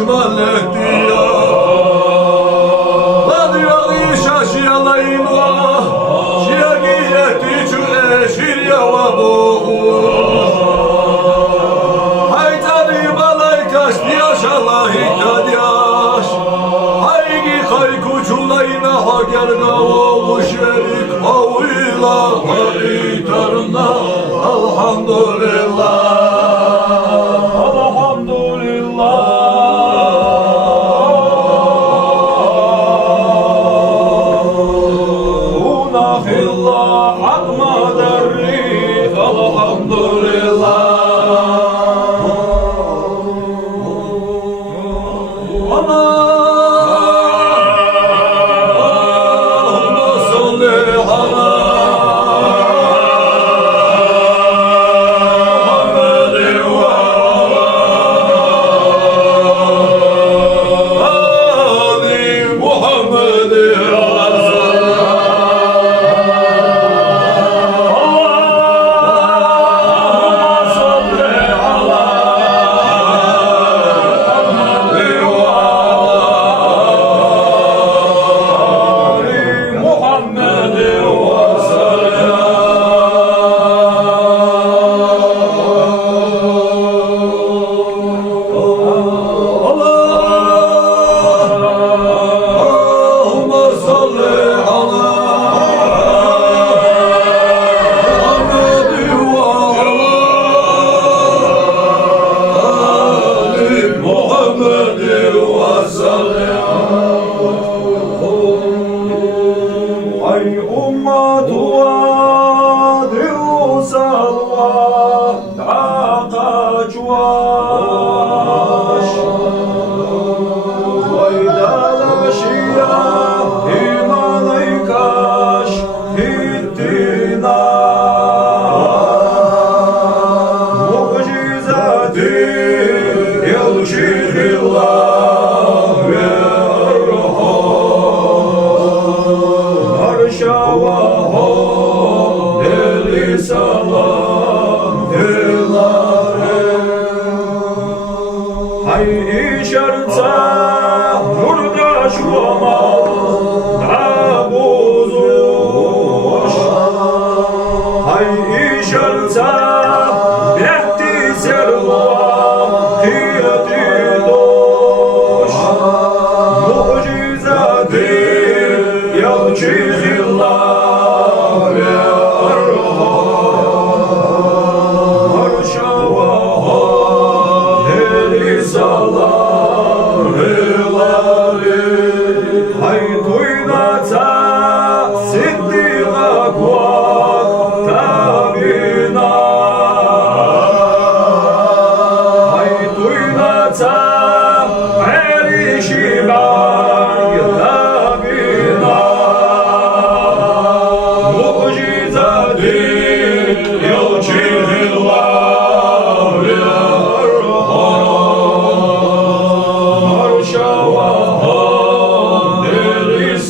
düşman ettiya Ladyağı şaşyalayma Şiyagiyeti çü eşir yava boğu Haytani balay kaşti yaşalahi kadyaş Haygi hayku çulayna hagerga olmuş verik Havila haytarına Alhamdulillah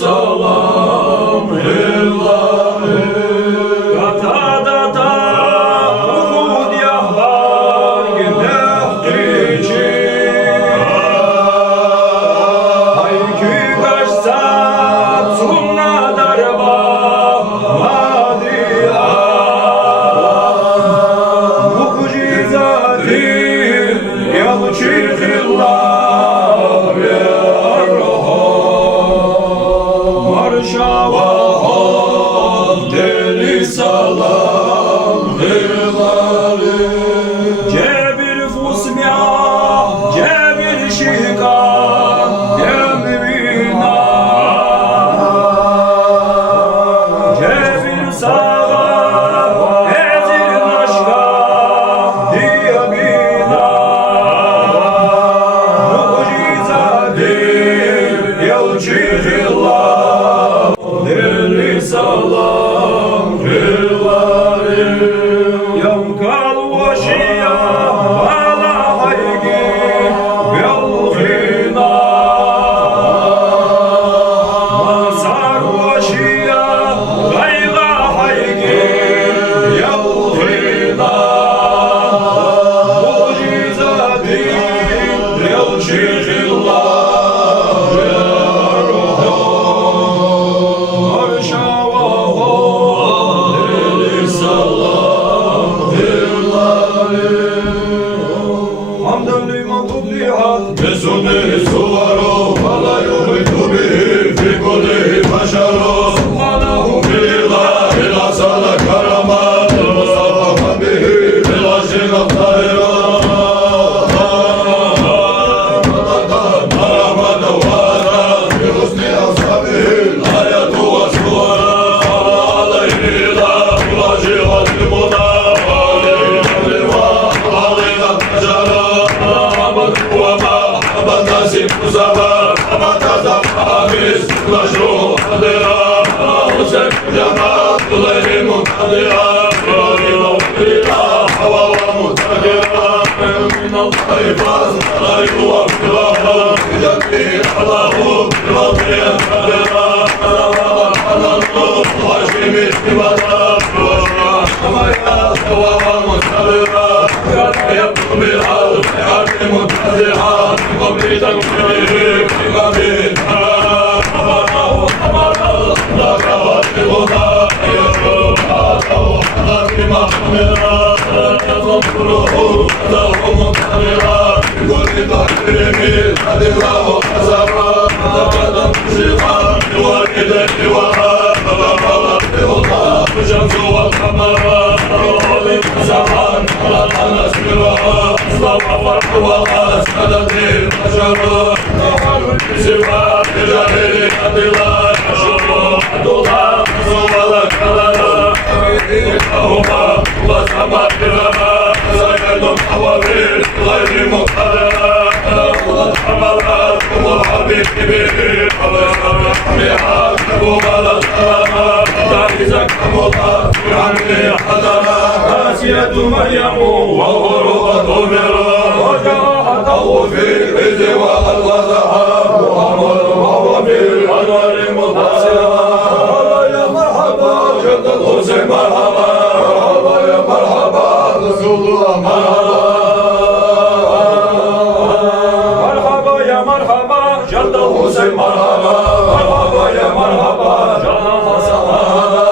Salam Yüksek cennet Kuleyli muhtadira Bila hava ve muhtadira Minallahi fazla yuva filaha Cenni Allahu Bilahi enfadira Allahu Haşimi ibada Amaya seva ve muhtadira Yaptım bir hal Hayatı muhtadira Qabli takbiri Qabli مريم والغروة مرا وجاءته في العز والوضع محمد وهو في الأنوار مبصرا يا مرحبا جد الحسين مرحبا يا مرحبا رسول الله مرحبا يا مرحبا جد الحسين مرحبا يا مرحبا جد الحسين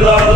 La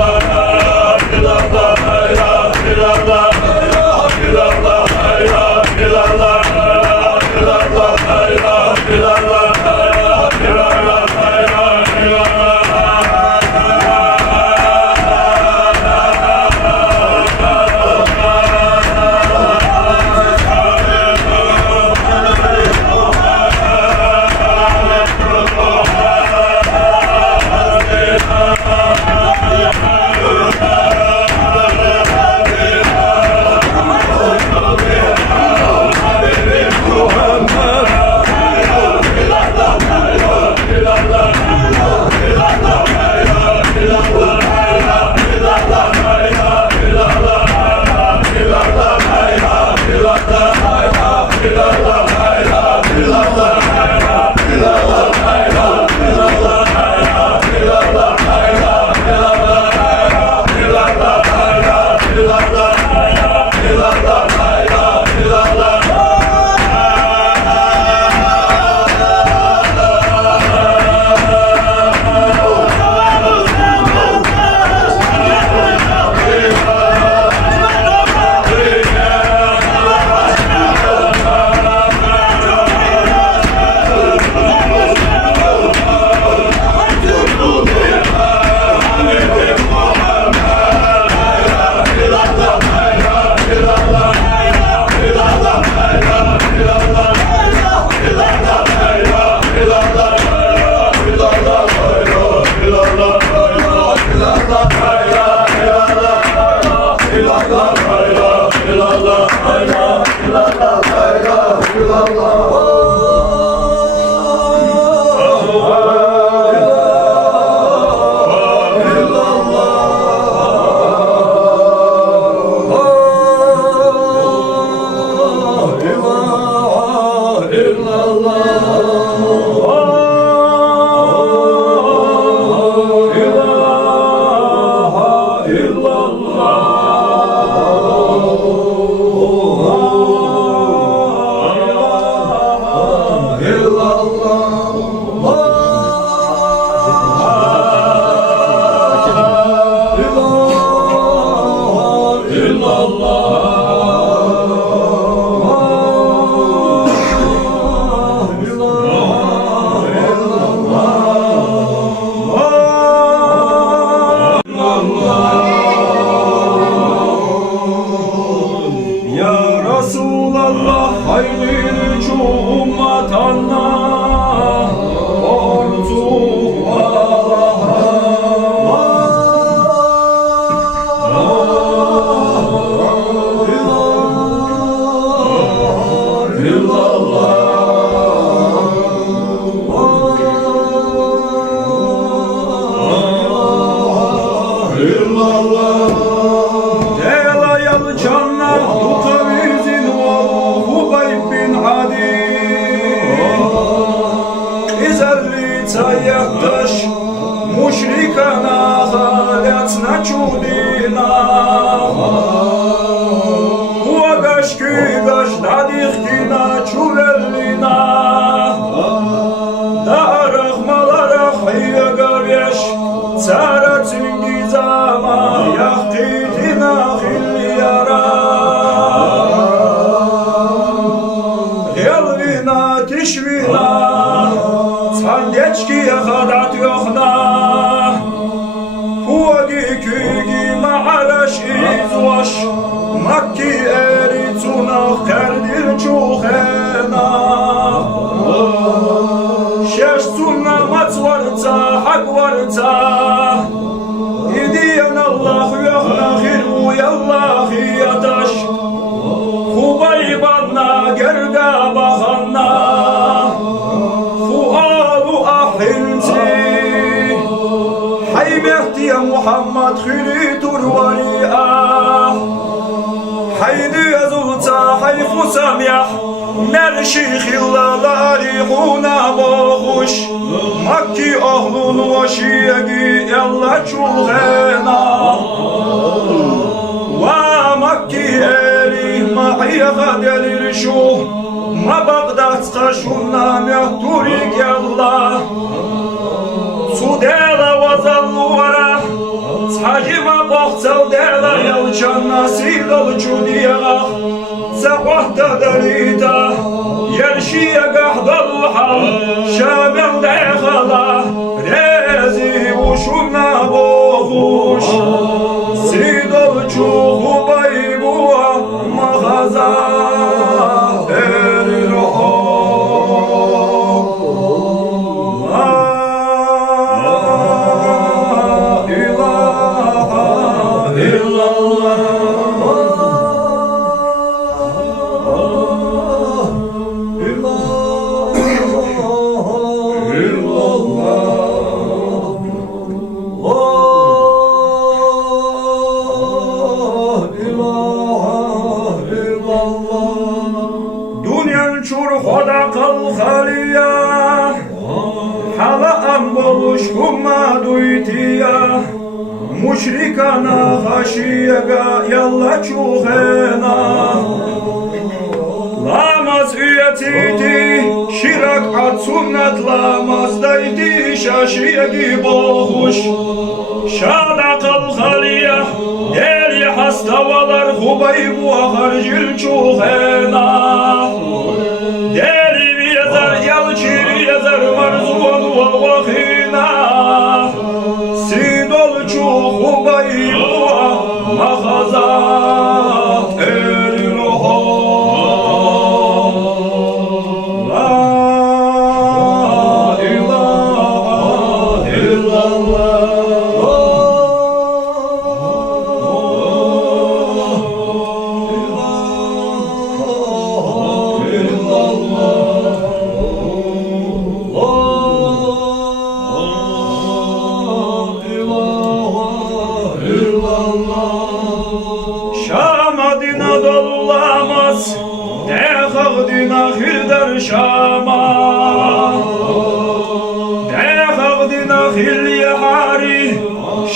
illallah. Dela yalçanlar tutamizin oğlu Hubeyb bin Adi. İzerli tayyaktaş müşrikana haletna çudina. Huagaş gügaş dadiktina çulellina. Darah malarah hiyagaryaş Saratin gizama yahkitina hilyara. Gelvina tişvina Sandeçki hadat yoxna. Huagi kügi ma'alaş izvaş Makki eri tunaq kerdir çuxena. Şeş sunnamat varca hak varca İdiyen Allah yoxna xirbu yallahi yataş. Hubaybanna gerga baxanna Fualu ahilci Haymehdi ya Muhammed xili turvariya. Haydi yazulta hayfu samyah Merşi xillalari huna boğuş. Makki ahlun vaşiyegi yalla çulğena. Ve Makki eli ma'iyaga delir şu. Ma Bagdatska şunna mehturik yalla. Sudela vazallu vara Sacima boğtsal dela yalçan nasil olçu diyağa. Saqahta darita Yerşiye gahdal hal Şamel dekhala Rezi uşuna boğuş. Sidolçu Hubaybu'a mağaza eriroho. Dünyan çurhoda kal haliya. Hala amboluş humma duytiya. Müşrikana haşiyega yalla çuğena. Lamaz üyetiydi şirak at sünnet lamazdaydı şaşiyegi boğuş. Şada kal haliya deli hastavalar Hubaybu harcil çuğena. Deli bir yazar yalçir yazar marzuan ve vahina. Sidolçu Hubaybu mahazat eriroho. Şamadina dollamaz Dehagdina hildar Şama. Dehagdina hilyari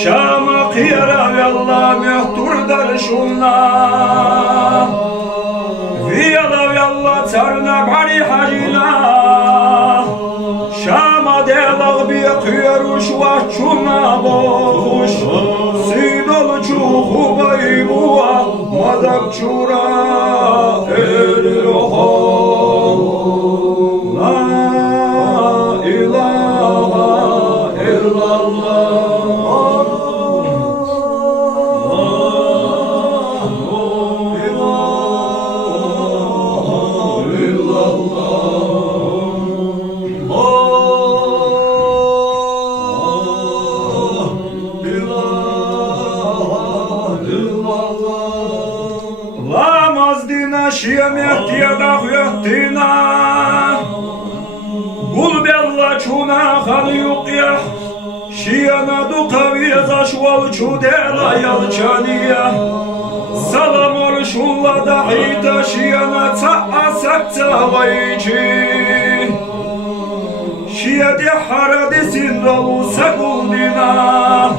Şama kıyara yalla mehturdar şunna. Viyala yalla tarna bari hacina. Şama delag bir kıyaruş vahçuna boğuş. Sidolçu Hubaybu'a madak çura eriroho. La ilahe illallah. Şiyemehtiyadak yahtina Gul bella çuna hal yuqyah Şiyana dukaviye zaşval çudela yalçaniya Salam ol şulla dahita şiyana ta'asak tavayci Şiyade haradisin dolu sakuldina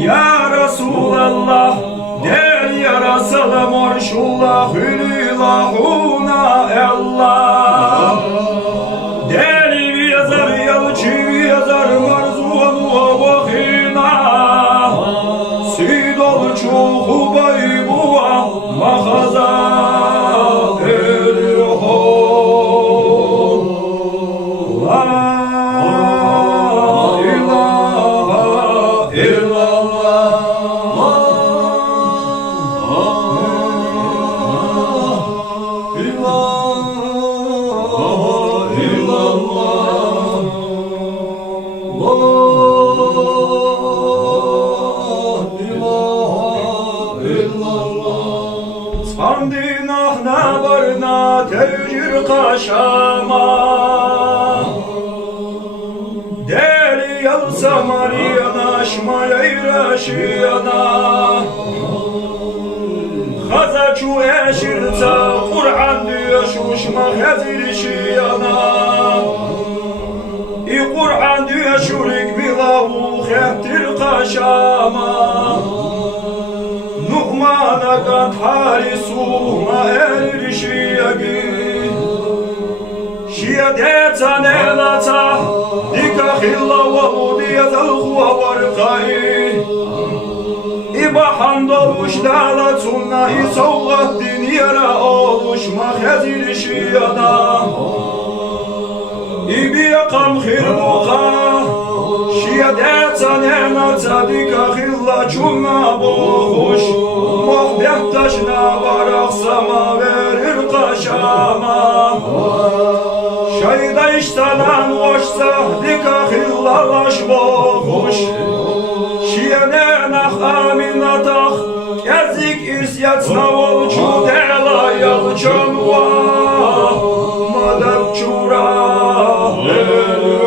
Ya Resulallah Del yara salam ol şulla hülilahuna Allah Deli bir yazar yalçı bir yazar marzuanu vakina Sidol çuhu baybuğa mahaza erho La ilahe illallah Sandinah na varna tevcir kaşama Deli yalsa mariyana şmaya iraşiyana Hazaçu eşirta Kur'an diyor şuşma hazir şiyana Kur'an diyor şurik bilahu kheftir kaşama Nuhmana kat harisuhma erir şiyagi Şiyadetan elata Dikahilla vahu diyazalhuva varkai İbahan doluş dağlatunna İsavgat din yara oluşma hazir şiyana İbiyakam khirbuka Şiyadetan elata Dikahilla çunna boğuş Muhbehtaşna baraksama verir kaşama Şayda iştalan hoşsa Dikahillalaş boğuş Şiyene nah aminatak Gezik isyatna olçu dela yalçanva Madem çura el